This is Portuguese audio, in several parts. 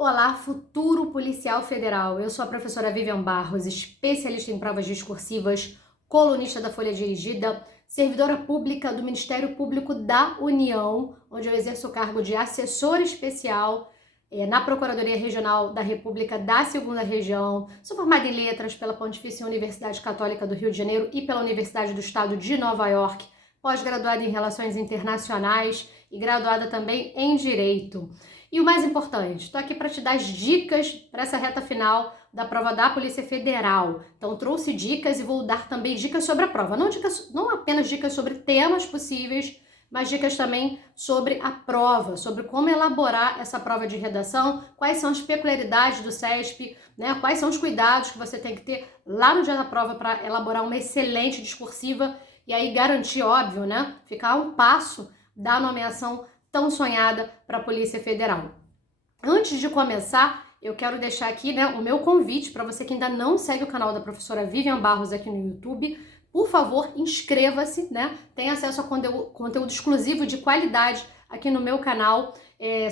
Olá, futuro policial federal. Eu sou a professora Vivian Barros, especialista em provas discursivas, colunista da Folha Dirigida, servidora pública do Ministério Público da União, onde eu exerço o cargo de assessora especial na Procuradoria Regional da República da Segunda Região. Sou formada em letras pela Pontifícia Universidade Católica do Rio de Janeiro e pela Universidade do Estado de Nova York, pós-graduada em Relações Internacionais e graduada também em Direito. E o mais importante, estou aqui para te dar as dicas para essa reta final da prova da Polícia Federal. Então, trouxe dicas e vou dar também dicas sobre a prova. Não apenas dicas sobre temas possíveis, mas dicas também sobre a prova, sobre como elaborar essa prova de redação, quais são as peculiaridades do CESP, né? Quais são os cuidados que você tem que ter lá no dia da prova para elaborar uma excelente discursiva e aí garantir, óbvio, né? Ficar a um passo da nomeação tão sonhada para a Polícia Federal. Antes de começar, eu quero deixar aqui, né, o meu convite para você que ainda não segue o canal da professora Vivian Barros aqui no YouTube. Por favor, inscreva-se, né? Tem acesso a conteúdo exclusivo de qualidade aqui no meu canal.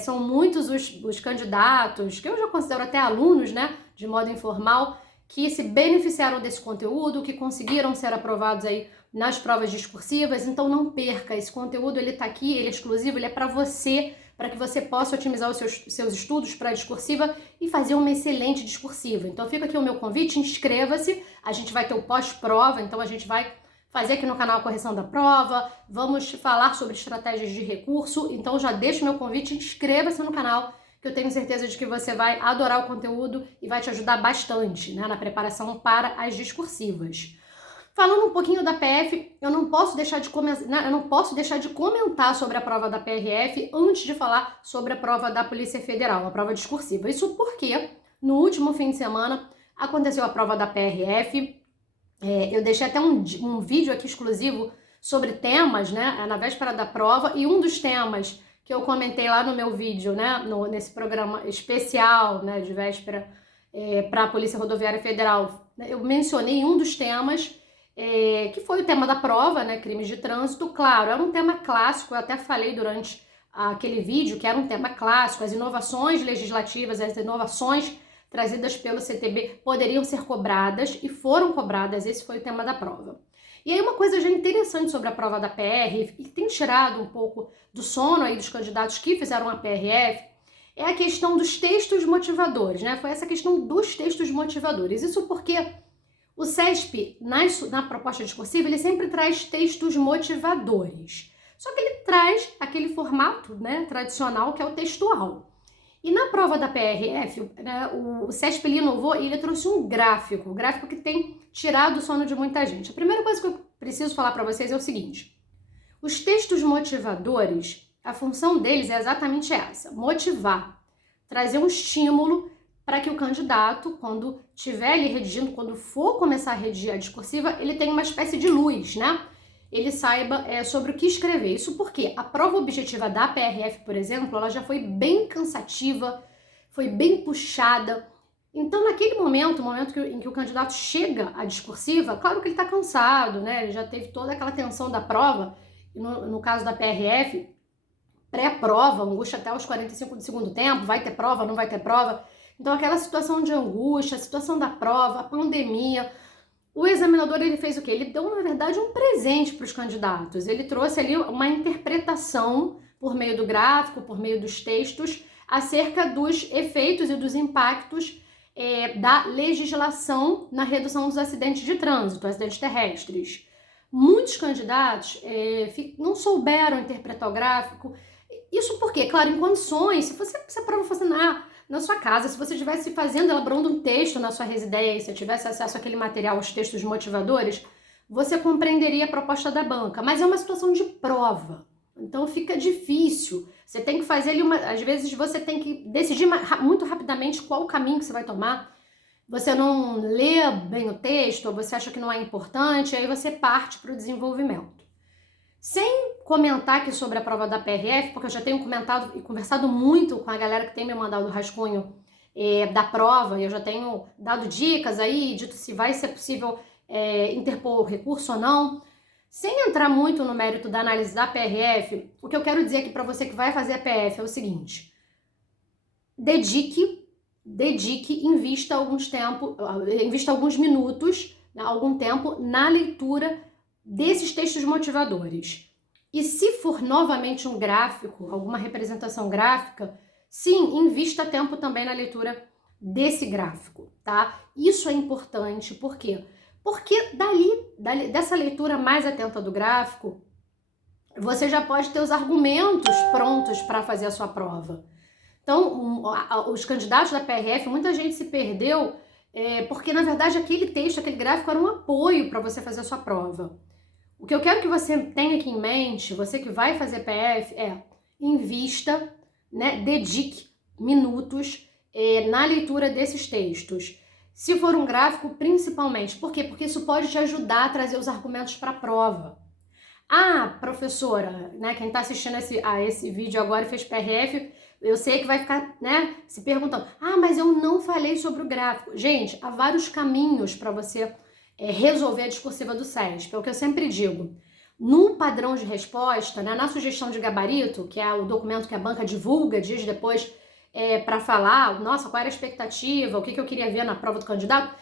São muitos os candidatos, que eu já considero até alunos, né, de modo informal, que se beneficiaram desse conteúdo, que conseguiram ser aprovados aí nas provas discursivas. Então não perca, esse conteúdo ele tá aqui, ele é exclusivo, ele é para você, para que você possa otimizar os seus estudos para a discursiva e fazer uma excelente discursiva. Então fica aqui o meu convite, inscreva-se, a gente vai ter o pós-prova, então a gente vai fazer aqui no canal a correção da prova, vamos falar sobre estratégias de recurso, então já deixo meu convite, inscreva-se no canal, que eu tenho certeza de que você vai adorar o conteúdo e vai te ajudar bastante, né, na preparação para as discursivas. Falando um pouquinho da PF, eu não posso deixar de comentar sobre a prova da PRF antes de falar sobre a prova da Polícia Federal, a prova discursiva. Isso porque no último fim de semana aconteceu a prova da PRF. Eu deixei até um vídeo aqui exclusivo sobre temas, né, na véspera da prova, e um dos temas que eu comentei lá no meu vídeo, né, nesse programa especial, né, de véspera para a Polícia Rodoviária Federal, eu mencionei um dos temas que foi o tema da prova, né, crimes de trânsito. Claro, era um tema clássico, eu até falei durante aquele vídeo que era um tema clássico, as inovações legislativas, as inovações trazidas pelo CTB poderiam ser cobradas e foram cobradas, esse foi o tema da prova. E aí uma coisa já interessante sobre a prova da PR, e que tem tirado um pouco do sono aí dos candidatos que fizeram a PRF, é a questão dos textos motivadores, né? Foi essa questão dos textos motivadores. Isso porque o CESP, na proposta discursiva, ele sempre traz textos motivadores. Só que ele traz aquele formato, né, tradicional, que é o textual. E na prova da PRF, né, o CESP ele inovou e ele trouxe um gráfico que tem tirado o sono de muita gente. A primeira coisa que eu preciso falar para vocês é o seguinte: os textos motivadores, a função deles é exatamente essa: motivar, trazer um estímulo para que o candidato, quando estiver ali redigindo, quando for começar a redigir a discursiva, ele tenha uma espécie de luz, né? Ele saiba sobre o que escrever. Isso porque a prova objetiva da PRF, por exemplo, ela já foi bem cansativa, foi bem puxada. Então, naquele momento, em que o candidato chega à discursiva, claro que ele está cansado, né? Ele já teve toda aquela tensão da prova. E no caso da PRF, pré-prova, angústia até os 45 do segundo tempo, vai ter prova, não vai ter prova. Então, aquela situação de angústia, a situação da prova, a pandemia, o examinador ele fez o quê? Ele deu, na verdade, um presente para os candidatos. Ele trouxe ali uma interpretação por meio do gráfico, por meio dos textos, acerca dos efeitos e dos impactos da legislação na redução dos acidentes de trânsito, acidentes terrestres. Muitos candidatos não souberam interpretar o gráfico. Isso porque, claro, em condições, se a prova fosse na sua casa, se você estivesse elaborando um texto na sua residência, tivesse acesso àquele material, os textos motivadores, você compreenderia a proposta da banca. Mas é uma situação de prova, então fica difícil. Você tem que fazer ali às vezes você tem que decidir muito rapidamente qual o caminho que você vai tomar. Você não lê bem o texto, ou você acha que não é importante, aí você parte para o desenvolvimento. Sem comentar aqui sobre a prova da PRF, porque eu já tenho comentado e conversado muito com a galera que tem me mandado o rascunho da prova, e eu já tenho dado dicas aí, dito se vai ser possível interpor recurso ou não. Sem entrar muito no mérito da análise da PRF, o que eu quero dizer aqui para você que vai fazer a PF é o seguinte: invista alguns minutos, né, algum tempo na leitura desses textos motivadores. E se for novamente um gráfico, alguma representação gráfica, sim, invista tempo também na leitura desse gráfico, tá? Isso é importante, por quê? Porque dessa leitura mais atenta do gráfico, você já pode ter os argumentos prontos para fazer a sua prova. Então, os candidatos da PRF, muita gente se perdeu porque, na verdade, aquele texto, aquele gráfico era um apoio para você fazer a sua prova. O que eu quero que você tenha aqui em mente, você que vai fazer PF, invista, né, dedique minutos na leitura desses textos. Se for um gráfico, principalmente. Por quê? Porque isso pode te ajudar a trazer os argumentos para a prova. Ah, professora, né, quem está assistindo esse vídeo agora e fez PRF, eu sei que vai ficar, né, se perguntando, mas eu não falei sobre o gráfico. Gente, há vários caminhos para você resolver a discursiva do SESP, é o que eu sempre digo. No padrão de resposta, né, na sugestão de gabarito, que é o documento que a banca divulga dias depois para falar, nossa, qual era a expectativa, o que eu queria ver na prova do candidato,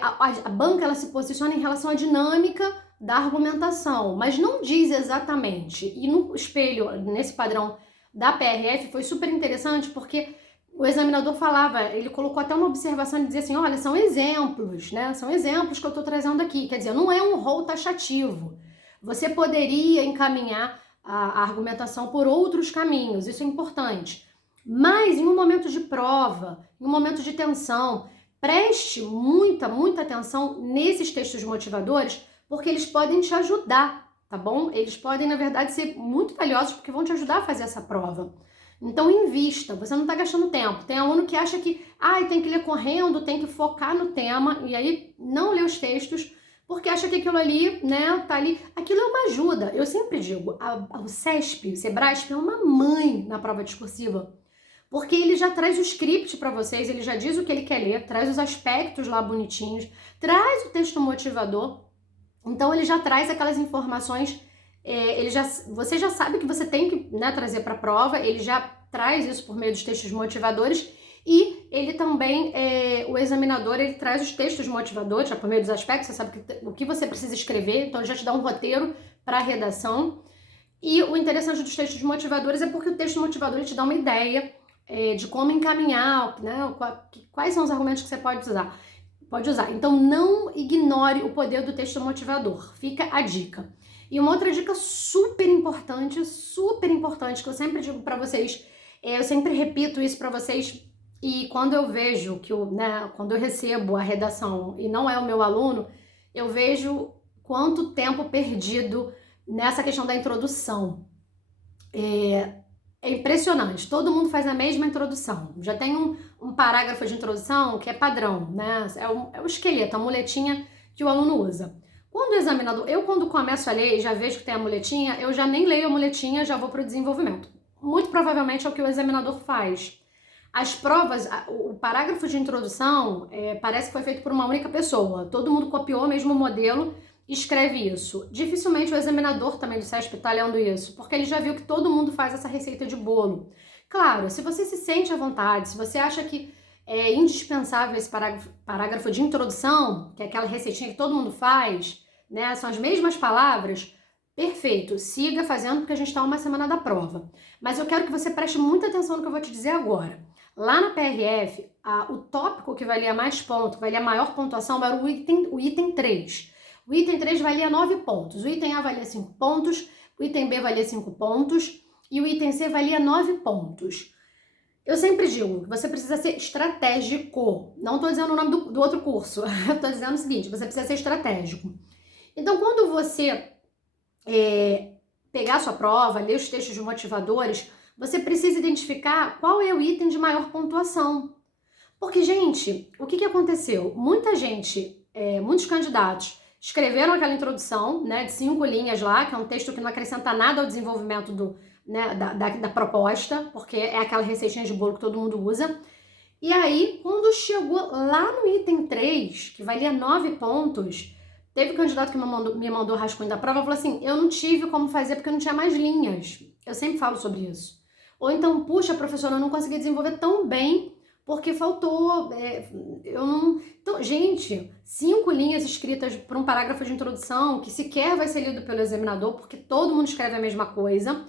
a banca ela se posiciona em relação à dinâmica da argumentação, mas não diz exatamente. E no espelho, nesse padrão da PRF, foi super interessante porque o examinador falava, ele colocou até uma observação e dizia assim, olha, são exemplos, né? São exemplos que eu estou trazendo aqui. Quer dizer, não é um rol taxativo. Você poderia encaminhar a argumentação por outros caminhos, isso é importante. Mas em um momento de prova, em um momento de tensão, preste muita atenção nesses textos motivadores, porque eles podem te ajudar, tá bom? Eles podem, na verdade, ser muito valiosos porque vão te ajudar a fazer essa prova. Então, invista, você não está gastando tempo. Tem aluno que acha que tem que ler correndo, tem que focar no tema, e aí não lê os textos, porque acha que aquilo ali, né, tá ali. Aquilo é uma ajuda. Eu sempre digo, o SESP, o SEBRASP é uma mãe na prova discursiva, porque ele já traz o script para vocês, ele já diz o que ele quer ler, traz os aspectos lá bonitinhos, traz o texto motivador. Então, ele já traz aquelas informações, você já sabe que você tem que, né, trazer para a prova, ele já traz isso por meio dos textos motivadores e ele também, o examinador, ele traz os textos motivadores, já por meio dos aspectos, você sabe o que você precisa escrever, então ele já te dá um roteiro para a redação. E o interessante dos textos motivadores é porque o texto motivador ele te dá uma ideia de como encaminhar, né, quais são os argumentos que você pode usar. Então, não ignore o poder do texto motivador. Fica a dica. E uma outra dica super importante, que eu sempre digo para vocês, eu sempre repito isso para vocês, e quando eu vejo quando eu recebo a redação e não é o meu aluno, eu vejo quanto tempo perdido nessa questão da introdução. É impressionante, todo mundo faz a mesma introdução. Já tem um parágrafo de introdução que é padrão, né? É o esqueleto, a muletinha que o aluno usa. Quando o examinador, quando começo a ler e já vejo que tem a muletinha, eu já nem leio a muletinha, já vou para o desenvolvimento. Muito provavelmente é o que o examinador faz. As provas, o parágrafo de introdução parece que foi feito por uma única pessoa. Todo mundo copiou o mesmo modelo, escreve isso. Dificilmente o examinador também do SESP está lendo isso, porque ele já viu que todo mundo faz essa receita de bolo. Claro, se você se sente à vontade, se você acha que é indispensável esse parágrafo de introdução, que é aquela receitinha que todo mundo faz, né, são as mesmas palavras, perfeito, siga fazendo porque a gente está uma semana da prova. Mas eu quero que você preste muita atenção no que eu vou te dizer agora. Lá na PRF, o tópico que valia mais ponto, que valia maior pontuação, era o item 3. O item 3 valia 9 pontos, o item A valia 5 pontos, o item B valia 5 pontos e o item C valia 9 pontos. Eu sempre digo que você precisa ser estratégico. Não estou dizendo o nome do outro curso, eu estou dizendo o seguinte, você precisa ser estratégico. Então, quando você pegar a sua prova, ler os textos motivadores, você precisa identificar qual é o item de maior pontuação. Porque, gente, o que aconteceu? Muitos candidatos escreveram aquela introdução, né, de 5 linhas lá, que é um texto que não acrescenta nada ao desenvolvimento da proposta, porque é aquela receitinha de bolo que todo mundo usa. E aí, quando chegou lá no item 3, que valia 9 pontos, teve um candidato que me mandou rascunho da prova e falou assim, eu não tive como fazer porque eu não tinha mais linhas. Eu sempre falo sobre isso. Ou então, puxa, professora, eu não consegui desenvolver tão bem porque faltou, eu não... Então, gente, 5 linhas escritas para um parágrafo de introdução que sequer vai ser lido pelo examinador, porque todo mundo escreve a mesma coisa.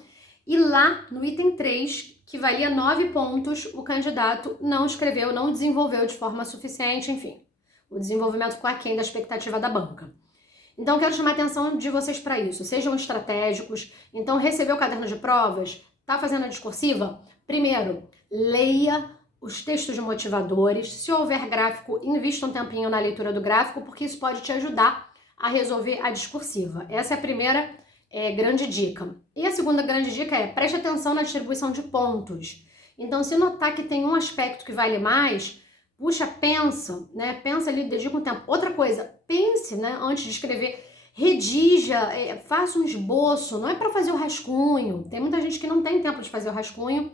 E lá, no item 3, que valia 9 pontos, o candidato não escreveu, não desenvolveu de forma suficiente, enfim. O desenvolvimento ficou aquém da expectativa da banca. Então, eu quero chamar a atenção de vocês para isso. Sejam estratégicos. Então, recebeu o caderno de provas? Tá fazendo a discursiva? Primeiro, leia os textos motivadores. Se houver gráfico, invista um tempinho na leitura do gráfico, porque isso pode te ajudar a resolver a discursiva. Essa é a primeira grande dica. E a segunda grande dica é preste atenção na distribuição de pontos. Então, se notar que tem um aspecto que vale mais, puxa, pensa, né? Pensa ali, dedica um tempo. Outra coisa, pense, né? Antes de escrever, redija, faça um esboço. Não é para fazer o rascunho. Tem muita gente que não tem tempo de fazer o rascunho,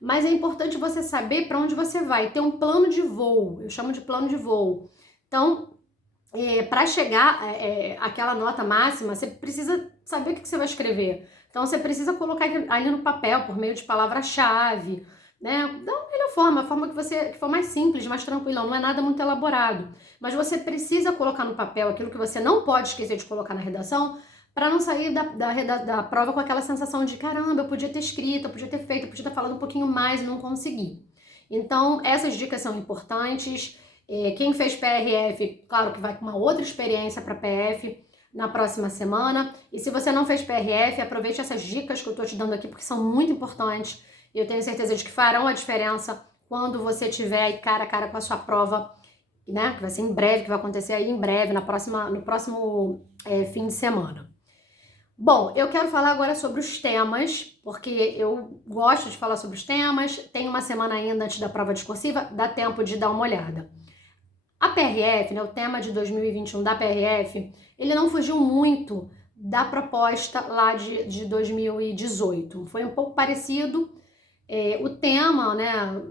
mas é importante você saber para onde você vai. Ter um plano de voo. Eu chamo de plano de voo. Então, para chegar àquela nota máxima, você precisa saber o que você vai escrever. Então, você precisa colocar ali no papel, por meio de palavra-chave, né? Da melhor forma, a forma que for mais simples, mais tranquila, não é nada muito elaborado. Mas você precisa colocar no papel aquilo que você não pode esquecer de colocar na redação, para não sair da prova com aquela sensação de caramba, eu podia ter escrito, eu podia ter feito, eu podia ter falado um pouquinho mais e não consegui. Então, essas dicas são importantes. Quem fez PRF, claro que vai com uma outra experiência para PF na próxima semana. E se você não fez PRF, aproveite essas dicas que eu estou te dando aqui, porque são muito importantes. E eu tenho certeza de que farão a diferença quando você tiver aí cara a cara com a sua prova, né? Que vai ser em breve, que vai acontecer aí em breve, no próximo fim de semana. Bom, eu quero falar agora sobre os temas, porque eu gosto de falar sobre os temas. Tem uma semana ainda antes da prova discursiva, dá tempo de dar uma olhada. A PRF, né, o tema de 2021 da PRF, ele não fugiu muito da proposta lá de 2018. Foi um pouco parecido. O tema, né,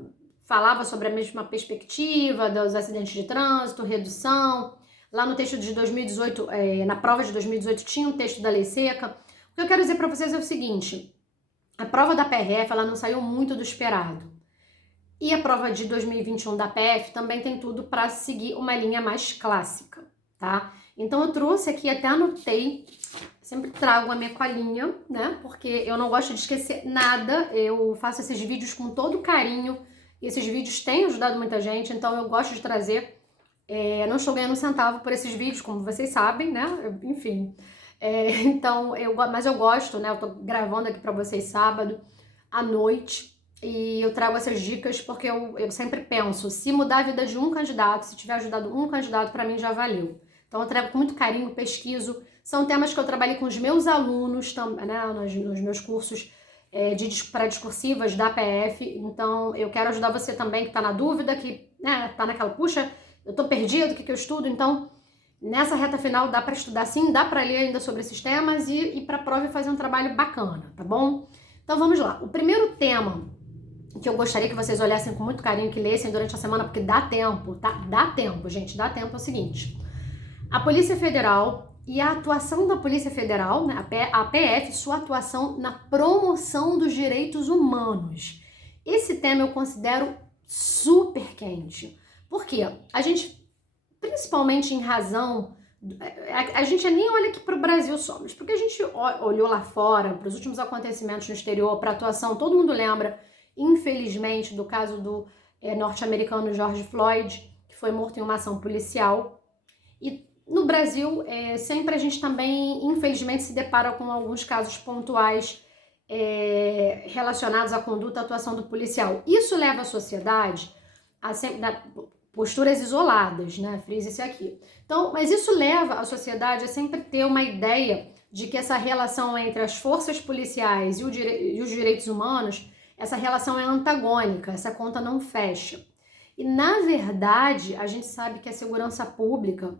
falava sobre a mesma perspectiva dos acidentes de trânsito, redução. Lá no texto de 2018, na prova de 2018, tinha um texto da Lei Seca. O que eu quero dizer para vocês é o seguinte: a prova da PRF ela não saiu muito do esperado. E a prova de 2021 da PF também tem tudo para seguir uma linha mais clássica, tá? Então eu trouxe aqui, até anotei, sempre trago a minha colinha, né? Porque eu não gosto de esquecer nada, eu faço esses vídeos com todo carinho, e esses vídeos têm ajudado muita gente, então eu gosto de trazer. Não estou ganhando um centavo por esses vídeos, como vocês sabem, né? Enfim. Mas eu gosto, né? Eu tô gravando aqui para vocês sábado à noite. E eu trago essas dicas porque eu sempre penso, se mudar a vida de um candidato, se tiver ajudado um candidato, para mim já valeu. Então eu trago com muito carinho, pesquiso. São temas que eu trabalhei com os meus alunos, né, nos meus cursos para discursivas da PF. Então eu quero ajudar você também que está na dúvida, que tá naquela, puxa, eu tô perdido, o que eu estudo? Então, nessa reta final dá para estudar sim, dá para ler ainda sobre esses temas e ir para a prova e fazer um trabalho bacana, tá bom? Então vamos lá. O primeiro tema que eu gostaria que vocês olhassem com muito carinho, que lessem durante a semana, porque dá tempo, tá? Dá tempo, gente, dá tempo. É o seguinte: a Polícia Federal e a atuação da Polícia Federal, né, a PF, sua atuação na promoção dos direitos humanos. Esse tema eu considero super quente. Por quê? A gente, principalmente em razão, a gente nem olha aqui para o Brasil só, mas porque a gente olhou lá fora, para os últimos acontecimentos no exterior, para a atuação, todo mundo lembra, infelizmente, do caso do norte-americano George Floyd, que foi morto em uma ação policial. E no Brasil, sempre a gente também, infelizmente, se depara com alguns casos pontuais relacionados à conduta e atuação do policial. Isso leva a sociedade a sempre, posturas isoladas, né? Frise isso aqui. Então, mas isso leva a sociedade a sempre ter uma ideia de que essa relação entre as forças policiais e os direitos humanos, essa relação é antagônica, essa conta não fecha. E, na verdade, a gente sabe que a segurança pública,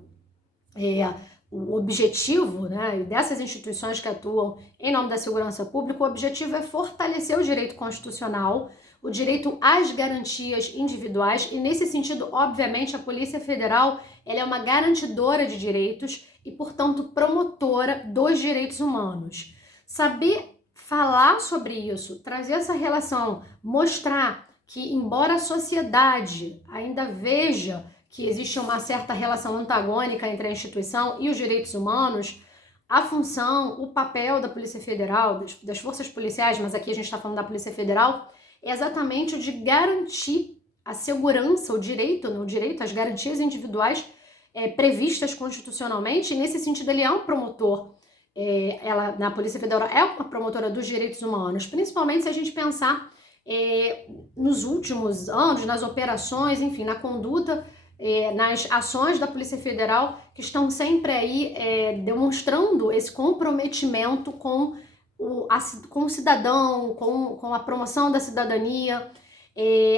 o objetivo, né, dessas instituições que atuam em nome da segurança pública, o objetivo é fortalecer o direito constitucional, o direito às garantias individuais, e nesse sentido, obviamente, a Polícia Federal ela é uma garantidora de direitos e, portanto, promotora dos direitos humanos. Saber falar sobre isso, trazer essa relação, mostrar que, embora a sociedade ainda veja que existe uma certa relação antagônica entre a instituição e os direitos humanos, a função, o papel da Polícia Federal, das forças policiais, mas aqui a gente está falando da Polícia Federal, é exatamente o de garantir a segurança, o direito, as garantias individuais previstas constitucionalmente. E nesse sentido, ele é um promotor. Ela, na Polícia Federal, é uma promotora dos direitos humanos, principalmente se a gente pensar nos últimos anos, nas operações, enfim, na conduta, nas ações da Polícia Federal, que estão sempre aí demonstrando esse comprometimento com o cidadão, com a promoção da cidadania.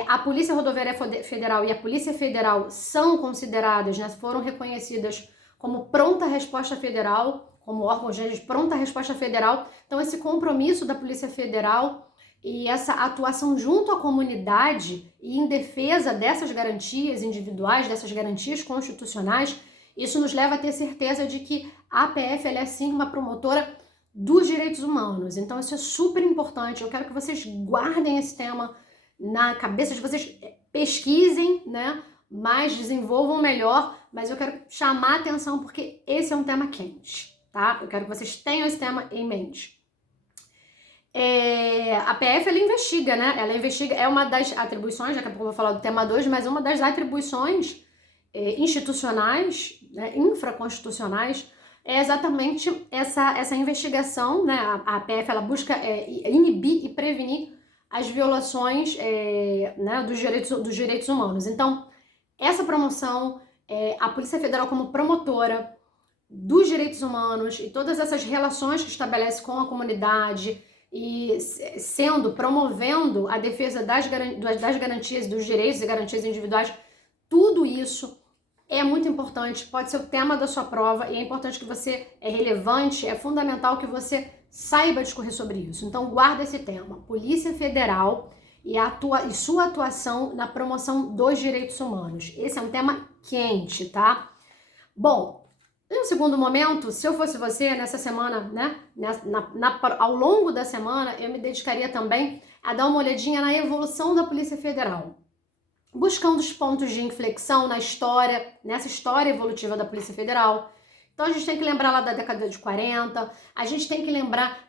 A Polícia Rodoviária Federal e a Polícia Federal são consideradas, né, foram reconhecidas como pronta resposta federal, como órgãos de pronta resposta federal. Então, esse compromisso da Polícia Federal e essa atuação junto à comunidade e em defesa dessas garantias individuais, dessas garantias constitucionais, isso nos leva a ter certeza de que a PF ela é sim uma promotora dos direitos humanos. Então isso é super importante. Eu quero que vocês guardem esse tema na cabeça de vocês, pesquisem, né? Mas desenvolvam melhor. Mas eu quero chamar a atenção porque esse é um tema quente, tá? Eu quero que vocês tenham esse tema em mente. A PF, ela investiga, né? Ela investiga, é uma das atribuições, daqui a pouco eu vou falar do tema 2, mas uma das atribuições institucionais, né, infraconstitucionais, é exatamente essa investigação, né? A PF, ela busca inibir e prevenir as violações né, dos direitos humanos. Então, essa promoção, a Polícia Federal como promotora dos direitos humanos e todas essas relações que estabelece com a comunidade e promovendo a defesa das garantias, dos direitos e garantias individuais, tudo isso é muito importante, pode ser o tema da sua prova e é importante que você, é relevante, é fundamental que você saiba discorrer sobre isso. Então guarda esse tema, Polícia Federal e sua atuação na promoção dos direitos humanos. Esse é um tema quente, tá? Bom, em um segundo momento, se eu fosse você, nessa semana, né, ao longo da semana, eu me dedicaria também a dar uma olhadinha na evolução da Polícia Federal, buscando os pontos de inflexão nessa história evolutiva da Polícia Federal. Então a gente tem que lembrar lá da década de 40, a gente tem que lembrar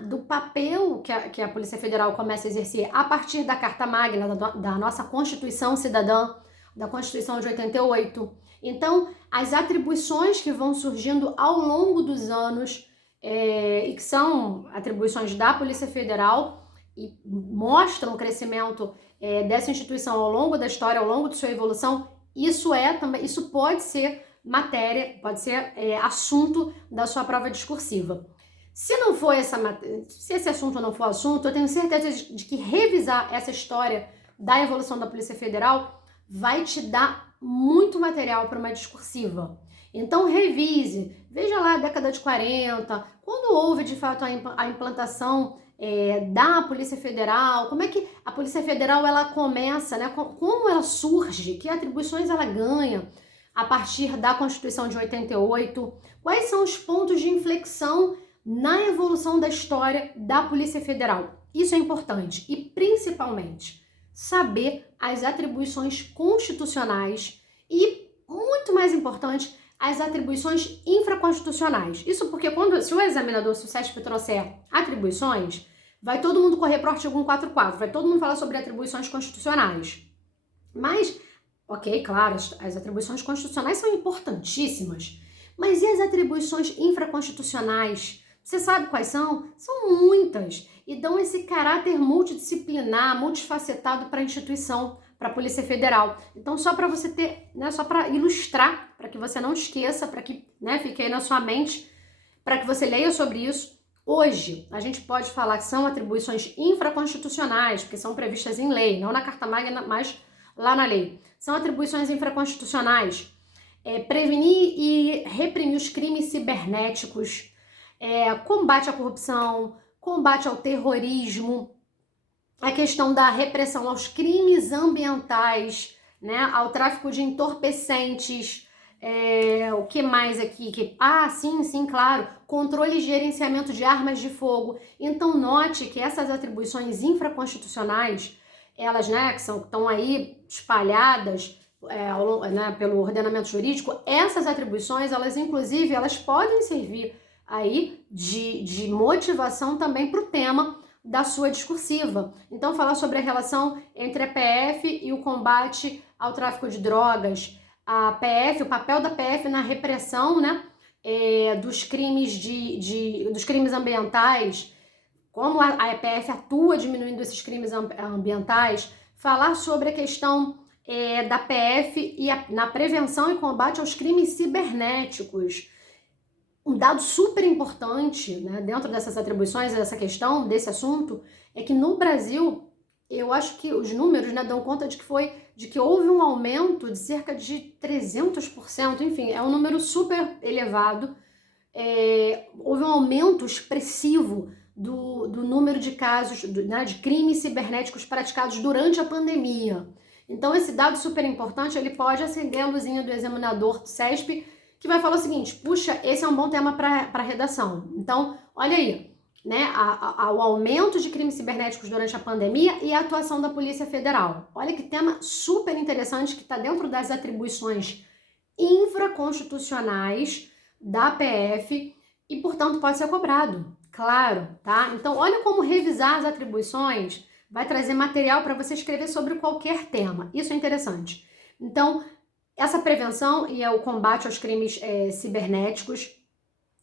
do papel que a Polícia Federal começa a exercer a partir da Carta Magna, da nossa Constituição Cidadã, da Constituição de 88. Então, as atribuições que vão surgindo ao longo dos anos e que são atribuições da Polícia Federal e mostram o crescimento dessa instituição ao longo da história, ao longo de sua evolução, isso pode ser matéria, pode ser assunto da sua prova discursiva. Se esse assunto não for assunto, eu tenho certeza de que revisar essa história da evolução da Polícia Federal vai te dar muito material para uma discursiva. Então revise, veja lá a década de 40, quando houve de fato a implantação da Polícia Federal, como é que a Polícia Federal ela começa, né? Como ela surge, que atribuições ela ganha a partir da Constituição de 88, quais são os pontos de inflexão na evolução da história da Polícia Federal. Isso é importante e principalmente saber as atribuições constitucionais e, muito mais importante, as atribuições infraconstitucionais. Isso porque se o examinador, se o CESP trouxer atribuições, vai todo mundo correr para o artigo 144, vai todo mundo falar sobre atribuições constitucionais. Mas, ok, claro, as atribuições constitucionais são importantíssimas, mas e as atribuições infraconstitucionais? Você sabe quais são? São muitas e dão esse caráter multidisciplinar, multifacetado para a instituição, para a Polícia Federal. Então, só para você ter, né, só para ilustrar, para que você não esqueça, para que, né, fique aí na sua mente, para que você leia sobre isso. Hoje, a gente pode falar que são atribuições infraconstitucionais, porque são previstas em lei, não na Carta Magna, mas lá na lei. São atribuições infraconstitucionais. Prevenir e reprimir os crimes cibernéticos, combate à corrupção, combate ao terrorismo, a questão da repressão aos crimes ambientais, né, ao tráfico de entorpecentes, o que mais aqui? Sim, claro, controle e gerenciamento de armas de fogo. Então note que essas atribuições infraconstitucionais, elas, né, que estão aí espalhadas pelo ordenamento jurídico, essas atribuições, elas inclusive, elas podem servir aí de motivação também para o tema da sua discursiva. Então, falar sobre a relação entre a PF e o combate ao tráfico de drogas, a PF, o papel da PF na repressão, né, dos crimes dos crimes ambientais, como a PF atua diminuindo esses crimes ambientais, falar sobre a questão da PF na prevenção e combate aos crimes cibernéticos. Um dado super importante, né, dentro dessas atribuições, dessa questão, desse assunto, é que no Brasil, eu acho que os números, né, dão conta de que houve um aumento de cerca de 300%, enfim, é um número super elevado. Houve um aumento expressivo do número de casos, né, de crimes cibernéticos praticados durante a pandemia. Então, esse dado super importante, ele pode acender a luzinha do examinador do CESP, que vai falar o seguinte: puxa, esse é um bom tema para redação. Então, olha aí, né, o aumento de crimes cibernéticos durante a pandemia e a atuação da Polícia Federal. Olha que tema super interessante que está dentro das atribuições infraconstitucionais da PF e, portanto, pode ser cobrado, claro, tá? Então, olha como revisar as atribuições vai trazer material para você escrever sobre qualquer tema. Isso é interessante. Então, essa prevenção e o combate aos crimes cibernéticos,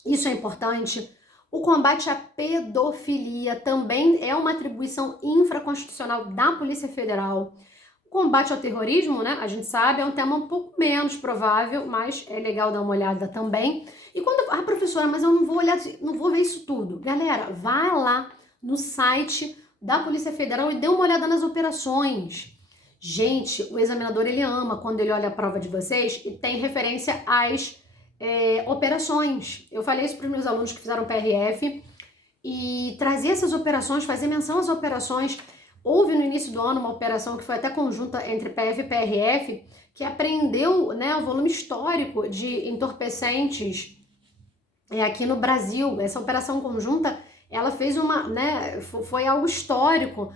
isso é importante. O combate à pedofilia também é uma atribuição infraconstitucional da Polícia Federal. O combate ao terrorismo, né, a gente sabe, é um tema um pouco menos provável, mas é legal dar uma olhada também. E quando, professora, mas eu não vou olhar, não vou ver isso tudo. Galera, vai lá no site da Polícia Federal e dê uma olhada nas operações. Gente, o examinador, ele ama quando ele olha a prova de vocês e tem referência às operações. Eu falei isso para os meus alunos que fizeram PRF e trazer essas operações, fazer menção às operações. Houve no início do ano uma operação que foi até conjunta entre PF e PRF, que apreendeu, né, o volume histórico de entorpecentes aqui no Brasil. Essa operação conjunta, ela fez foi algo histórico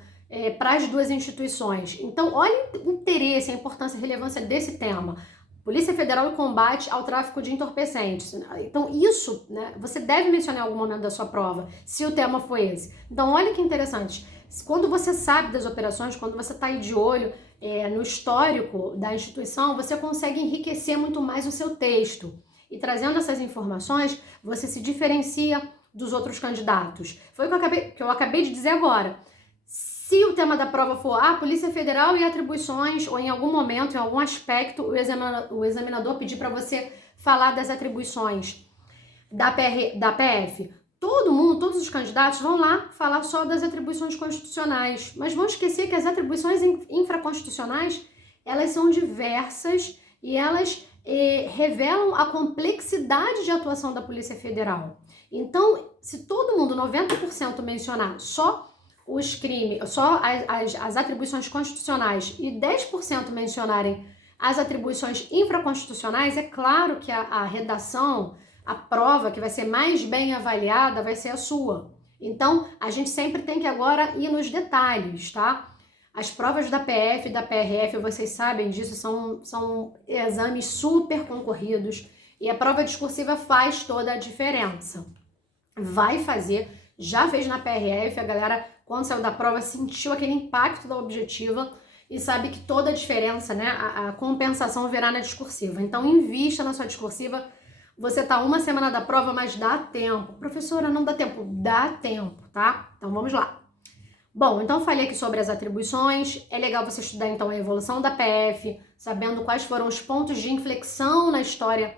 para as duas instituições. Então, olha o interesse, a importância e a relevância desse tema. Polícia Federal e combate ao tráfico de entorpecentes. Então, isso, né, você deve mencionar em algum momento da sua prova, se o tema foi esse. Então, olha que interessante. Quando você sabe das operações, quando você está aí de olho no histórico da instituição, você consegue enriquecer muito mais o seu texto. E trazendo essas informações, você se diferencia dos outros candidatos. Foi o que eu acabei de dizer agora. Se o tema da prova for Polícia Federal e atribuições, ou em algum momento, em algum aspecto, o examinador pedir para você falar das atribuições da PF, todos os candidatos vão lá falar só das atribuições constitucionais, mas vão esquecer que as atribuições infraconstitucionais, elas são diversas e elas revelam a complexidade de atuação da Polícia Federal. Então, se todo mundo, 90%, mencionar só os crimes, só as atribuições constitucionais e 10% mencionarem as atribuições infraconstitucionais, é claro que a redação, a prova que vai ser mais bem avaliada vai ser a sua. Então, a gente sempre tem que agora ir nos detalhes, tá? As provas da PF e da PRF, vocês sabem disso, são exames super concorridos e a prova discursiva faz toda a diferença. Vai fazer, já fez na PRF, a galera, quando saiu da prova, sentiu aquele impacto da objetiva e sabe que toda a diferença, né, a compensação virá na discursiva. Então, invista na sua discursiva. Você tá uma semana da prova, mas dá tempo. Professora, não dá tempo? Dá tempo, tá? Então, vamos lá. Bom, então falei aqui sobre as atribuições. É legal você estudar, então, a evolução da PF, sabendo quais foram os pontos de inflexão na história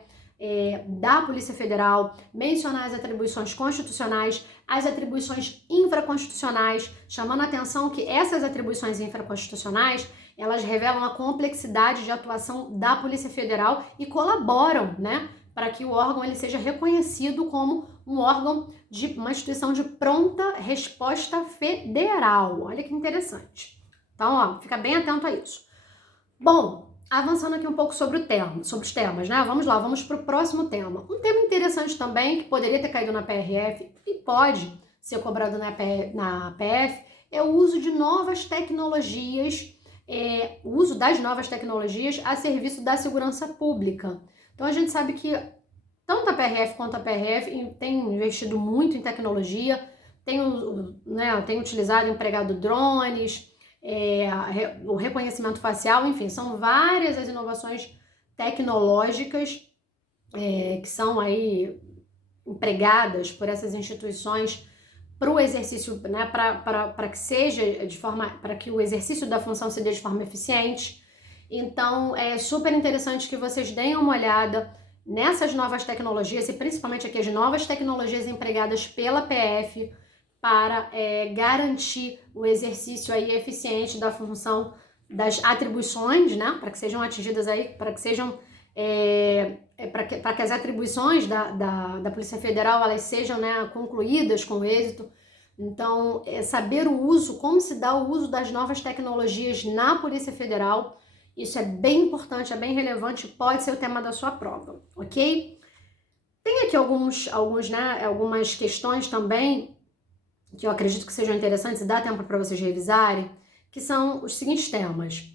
da Polícia Federal, mencionar as atribuições constitucionais, as atribuições infraconstitucionais, chamando a atenção que essas atribuições infraconstitucionais, elas revelam a complexidade de atuação da Polícia Federal e colaboram, né, para que o órgão ele seja reconhecido como um órgão de uma instituição de pronta resposta federal. Olha que interessante. Então, fica bem atento a isso. Bom, Avançando aqui um pouco sobre o tema, sobre os temas, né? Vamos lá, vamos para o próximo tema. Um tema interessante também, que poderia ter caído na PRF e pode ser cobrado na PF, é o uso de novas tecnologias, o uso das novas tecnologias a serviço da segurança pública. Então a gente sabe que tanto a PRF quanto a PRF tem investido muito em tecnologia, tem utilizado empregado drones, o reconhecimento facial, enfim, são várias as inovações tecnológicas que são aí empregadas por essas instituições para o exercício, né, para que seja de forma, para que o exercício da função se dê de forma eficiente. Então, é super interessante que vocês deem uma olhada nessas novas tecnologias e principalmente aqui as novas tecnologias empregadas pela PF para garantir o exercício aí eficiente da função das atribuições, né, para que sejam atingidas aí, para que sejam para que as atribuições da Polícia Federal elas sejam, né, concluídas com êxito. Então, saber o uso, como se dá o uso das novas tecnologias na Polícia Federal, isso é bem importante, é bem relevante, pode ser o tema da sua prova, ok? Tem aqui algumas questões também que eu acredito que sejam interessantes e dá tempo para vocês revisarem, que são os seguintes temas.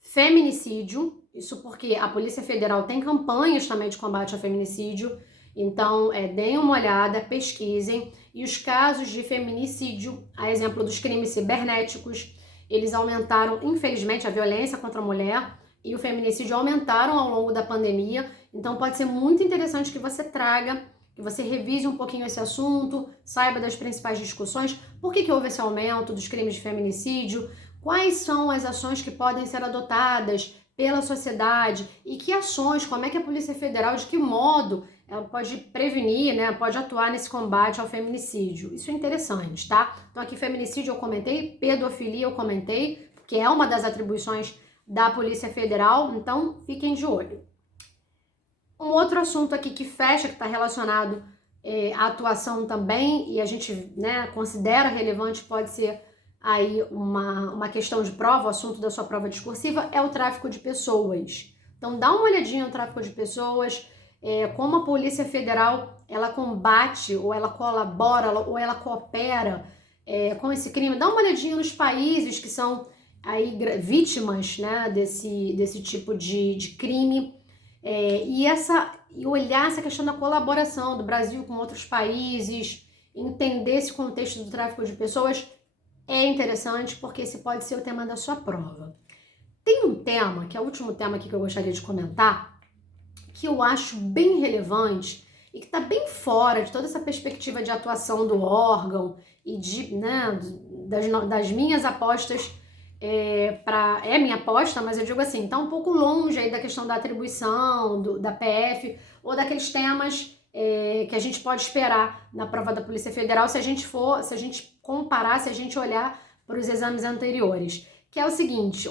Feminicídio, isso porque a Polícia Federal tem campanhas também de combate ao feminicídio, então deem uma olhada, pesquisem, e os casos de feminicídio, a exemplo dos crimes cibernéticos, eles aumentaram, infelizmente, a violência contra a mulher e o feminicídio aumentaram ao longo da pandemia, então pode ser muito interessante que você traga, que você revise um pouquinho esse assunto, saiba das principais discussões, por que houve esse aumento dos crimes de feminicídio, quais são as ações que podem ser adotadas pela sociedade e que ações, como é que a Polícia Federal, de que modo ela pode prevenir, né, pode atuar nesse combate ao feminicídio. Isso é interessante, tá? Então aqui feminicídio eu comentei, pedofilia eu comentei, que é uma das atribuições da Polícia Federal, então fiquem de olho. Um outro assunto aqui que fecha, que está relacionado à atuação também, e a gente, né, considera relevante, pode ser aí uma questão de prova, o assunto da sua prova discursiva, é o tráfico de pessoas. Então dá uma olhadinha no tráfico de pessoas, como a Polícia Federal, ela combate, ou ela colabora, ou ela coopera com esse crime. Dá uma olhadinha nos países que são aí vítimas, né, desse tipo de crime, e olhar essa questão da colaboração do Brasil com outros países, entender esse contexto do tráfico de pessoas é interessante, porque esse pode ser o tema da sua prova. Tem um tema, que é o último tema aqui que eu gostaria de comentar, que eu acho bem relevante e que está bem fora de toda essa perspectiva de atuação do órgão e das minhas apostas. É minha aposta, mas eu digo assim, está um pouco longe aí da questão da atribuição, da PF, ou daqueles temas que a gente pode esperar na prova da Polícia Federal se a gente comparar, se a gente olhar para os exames anteriores, que é o seguinte: